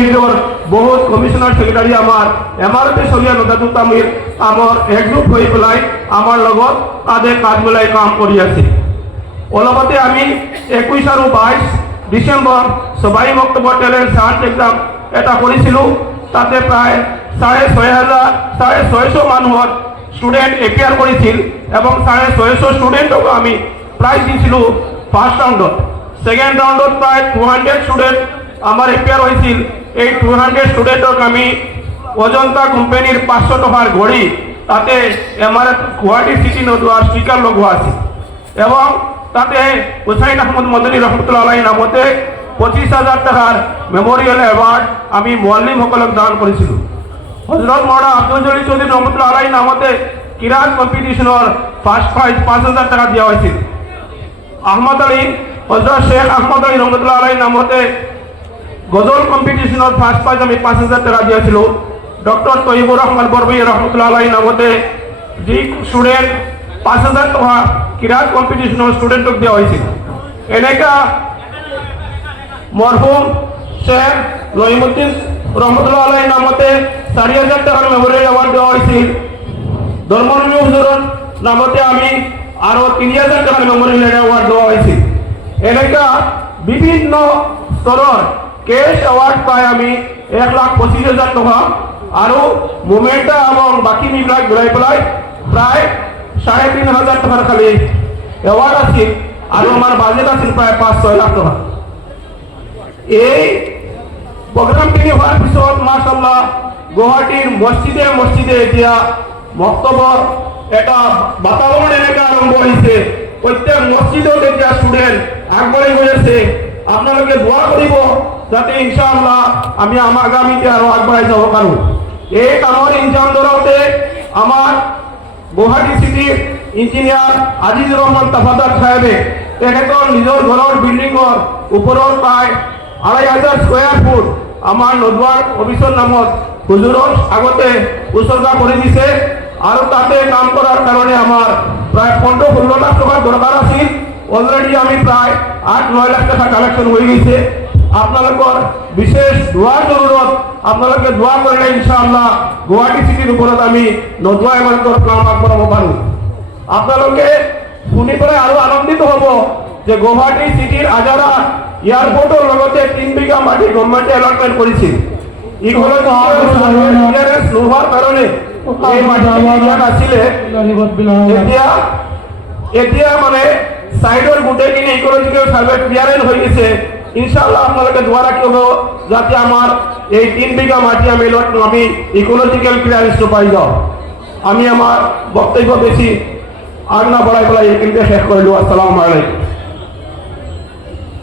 ইউনিটর বহুত commissioner secretary আমার MRP সরিয়া নদাদু তামির আমার একগ্রুপ হয়ে পেলাই আমার লগত কাঁধে কাঁধ মিলাই কাম করি আছি। অলপতে আমি 21 আর 22 ডিসেম্বর সবাই বক্তব্য টেলের সায়েন্স এক্সাম এটা করেছিলো। তাতে প্রায় 6,500 মানুহর স্টুডেন্ট এপিয়ার করেছিল এবং 650 স্টুডেন্টকে আমি প্রাইজ দিয়েছিল ফার্স্ট রাউন্ডত। সেকেন্ড রাউন্ডত প্রায় 200 স্টুডেন্ট আমার এপিয়ার হয়েছিল। এই 200 স্টুডেন্টক আমি অজন্তা কোম্পানির 500 টাকার ঘড়ি তাতে এমআরএফ গুয়াহাটি সিটি নদুয়ার স্টিকার লগোয়া আছে এবং তাতে হুসাইন আহমদ মদনী রহমতুল্লাহ আলাইহির নামতে 25,000 টাকার মেমোরিয়াল অ্যাওয়ার্ড আমি মুআল্লিম সকলক দান করেছিল। হযরত মাওলানা আব্দুল জলিল চৌধুরী রহমতুল্লাহ আলাইহির নামতে কিরাত কম্পিটিশনের ফার্স্ট প্রাইজ 5,000 টাকা দেওয়া হয়েছিল। আহমদ আলী হযরত শেখ আহমদ আলী রহমতুল্লাহ আলাইহির নামতে গজল কম্পিটিশনের ফার্স্ট প্রাইজ আমি 5,000 টাকা দিয়েছিল। ডক্টর তৈবুর রহমান বরবী রহমতুল্লাহ আলাইহির নামতে যে স্টুডেন্ট 5,000 টাকা কিরাত কম্পিটিশনের স্টুডেন্টক দেওয়া হয়েছিল। এনেকা মরহুম শেখ রহিমউদ্দিন রহমতুল্লাহ আলাইহির নামতে 4,000 টাকার মেমোরিয়াল অ্যাওয়ার্ড দেওয়া হয়েছিল। ধর্মনবী হুজুরের নামতে আমি আরো 3,000 টাকার মেমোরিয়াল অ্যাওয়ার্ড দেওয়া হয়েছিল। এনেকা বিভিন্ন স্তরের ক্যাশ অ্যাওয়ার্ড পাই আমি 1,25,000 টাকা আরো মোমেন্টা এবং বাকি মিলাই ঘুরাই পেলাই প্রায় 3,500 টাকার খালি অ্যাওয়ার্ড আছে আর আমার বাজেট আছে প্রায় 5-6 লাখ টাকা। এই প্রোগ্রামটি হওয়ার পিছত মাশাআল্লাহ গুয়াহাটির মসজিদে মসজিদে এতিয়া বক্তব্যর এটা বাতাবরণ এনেকা আরম্ভ হয়েছে। প্রত্যেক মসজিদেও এতিয়া স্টুডেন্ট আগবাড়ি গেছে। আপনাদেরকে দোয়া করিব যাতে ইনশাআল্লাহ আমি আমার আগামীতে আরো আগবাড়াই যাব পারো। এই কামের ইনজাম ধরাতে আমার গুয়াহাটি সিটির ইঞ্জিনিয়ার আজিজুর রহমান তাফাদার সাহেবে তেখেতর নিজের ঘরের বিল্ডিংর উপরের প্রায় 2,500 স্কোয়ার ফুট আমার নদুয়ার অফিসের নামত হুজুরর আগতে উৎসর্গা করে দিছে। আর তাতে কাম করার কারণে আমার প্রায় 15-16 লাখ টাকার দরকার আছে। অলরেডি আমি প্রায় 8-9 লাখ টাকা কালেকশন হয়ে গেছে। আপনাদের বিশেষ দোয়ার জরুরত। আপনাদেরকে দোয়া করলে ইনশাআল্লাহ গুয়াহাটি সিটির উপর আমি নদুয়া এমারতর প্ল্যান করাবো পারো। আপনাদেরকে শুনি করে আরো আনন্দিত হব যে গুয়াহাটি সিটির আজারা এয়ারপোর্টের লগতে 3 বিঘা মাটি গভর্নমেন্টে অ্যালটমেন্ট করেছে। এইগুলো লোহার কারণে এই মাটি আসলে এতিয়া মানে সাইডর গোটেইখিনি ইকোলজিক্যাল সার্ভে ক্লিয়ারেন্স হয়ে গেছে। ইনশাআল্লাহ আপনাদেরকে দোয়া রাখব যাতে আমার এই 3 বিঘা মাটি আমি ইকোলজিক্যাল ক্লিয়ারেন্স পাই যাও। আমি আমার বক্তব্য বেশি আগ না বাড়াই বলাই এখানে শেষ করে দেব। আসসালামু আলাইকুম।